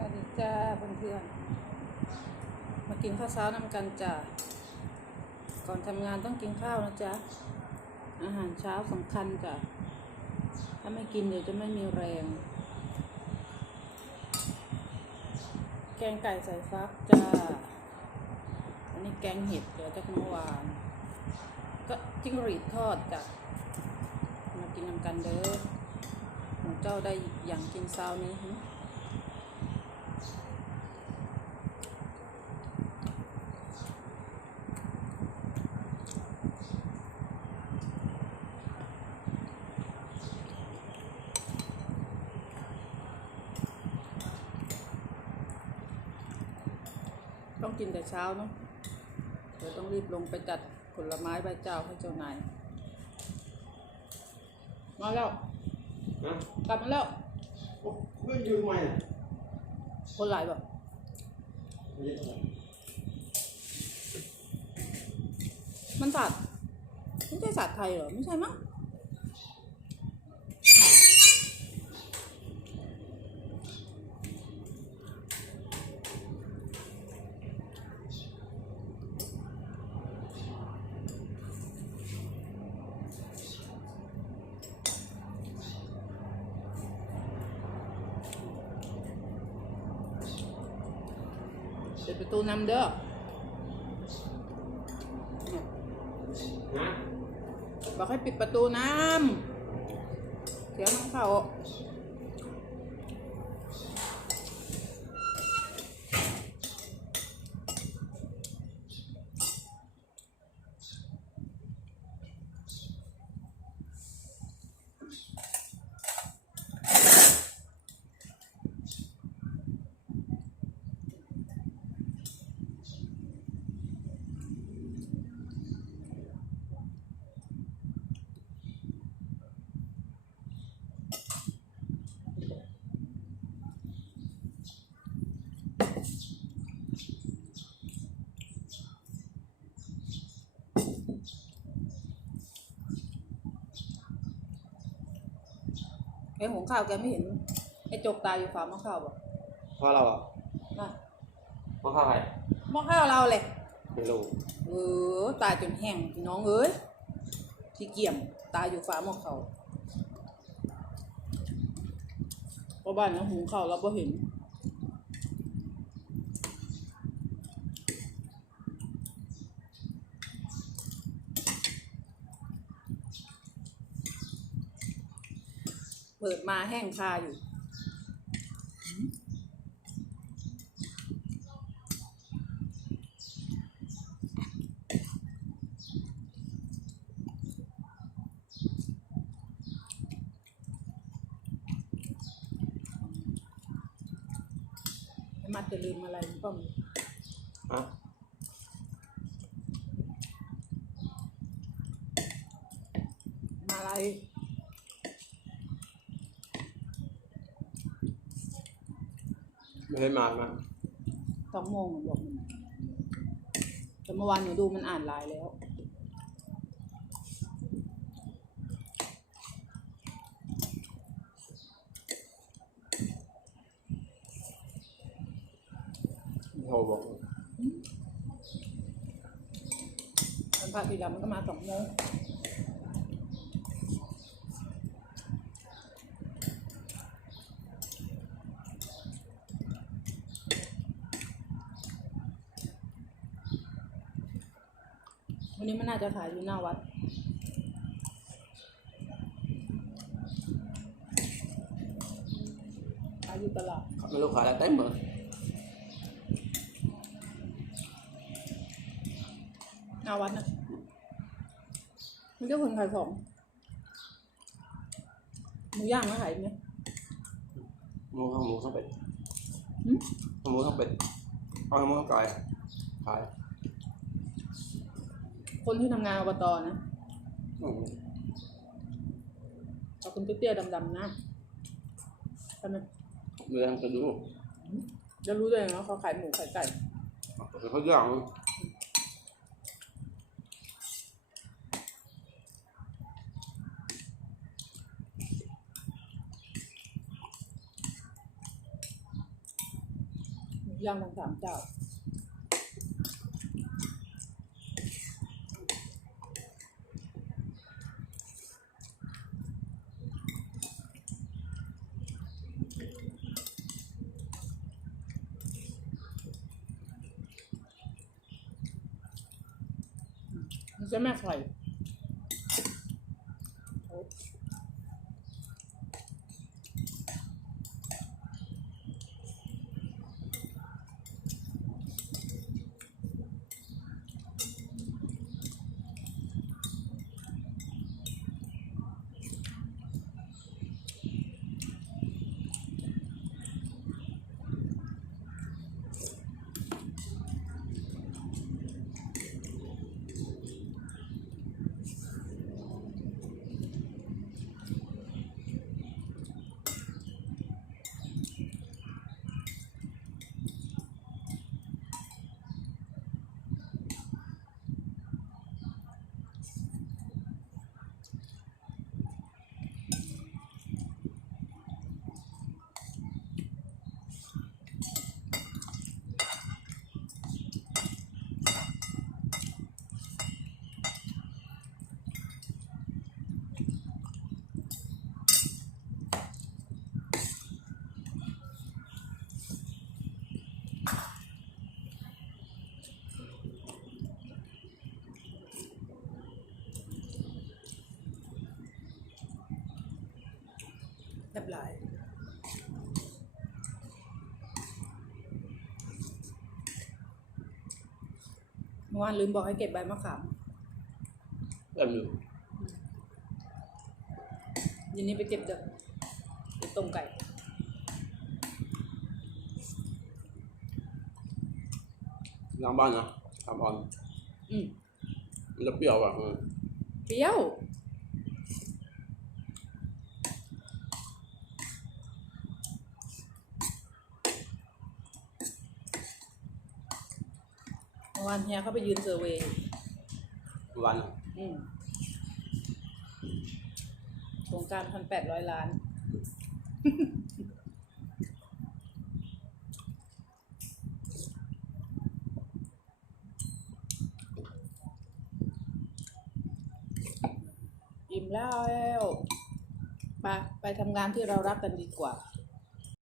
สวัสดีจ้าเพื่อนๆมากินข้าวเช้าน้ำกันจ้าก่อนทำงานต้องกินข้าวนะจ๊ะ อาหารเช้าสำคัญจ้ะ ถ้าไม่กินเดี๋ยวจะไม่มีแรง แกงไก่ใส่ฟักจ้า อันนี้แกงเห็ดเหลือจากเมื่อวาน ก็จิ้งหรีดทอดจ้ะ มากินนำกันเด้อของเจ้าได้อย่างกินเช้านี้ กินแต่เช้าเนาะเดี๋ยวต้องรีบลงไปจัดผลไม้ใบเจ้าให้เจ้านายมาแล้วนะกลับมาแล้วโอ้ไม่ยืมไม่น่ะคนหลายแบบไม่ใช่มันสัตว์ไม่ใช่สัตว์ไทยเหรอไม่ใช่มั้ง ปิดประตูนำเด้อเนี่ยนะบอกให้ปิดประตูน้ำเสียงมันเข้า ไอ้หงข้าวแกไม่เห็นไอ้จกตายอยู่ฝาหม้อข้าวบอกพ่อเราอะน่ะพ่อข้าวใครหม้อข้าวเราเลยไม่รู้เออตายจนแห้งพี่น้องเอ้ยที่เกี่ยมตายอยู่ฝาหม้อข้าวเพราะบ้านน้หุงข้าวเราไ่เห็น เปิดมาแห้งคาอยู่ไอ้มัดจะลืมอะไรหรือเปล่าฮะมาอะไร ไม่ได้มามาสองโมงมันบอกมันแต่เมื่อวานหนูดูมันอ่านไลน์แล้ว โทรบอกมันพาทีหลังมันก็มาสองโมง วันนี้มันน่าจะขายอยู่หน้าวัด ขายอยู่ตลาด ไม่รู้ขายอะไรเต็มเลยหน้าวัดนะมันก็คนขายของหมูย่างมาขายไหมหมูข้างหมูข้างเป็ดหืมข้างหมูข้างเป็ดเอาข้างหมูข้างไก่ขาย คนที่ทำงานอบตนะอืมเอาคนเตี้ยๆดำๆนะใช่ไหมเรื่องจะดูจะรู้ได้ไงว่าเขาขายหมูขายไก่เขาย่างย่างทั้งสามเจ้า มันจะ หลายเมื่อวานลืมบอกให้เก็บใบมะขามเริ่มอยู่ยินนี้ไปเก็บเด้อเก็บต้มไก่ล้างบ้านนะทำออนอืมมันจะเปรี้ยวอะอืมเปรี้ยว วานเฮียเขาไปยืนเซอร์เวย์วันอืมโครงการพันแปดร้อยล้าน อิ่มแล้ว ไปไปทำงานที่เรารักกันดีกว่า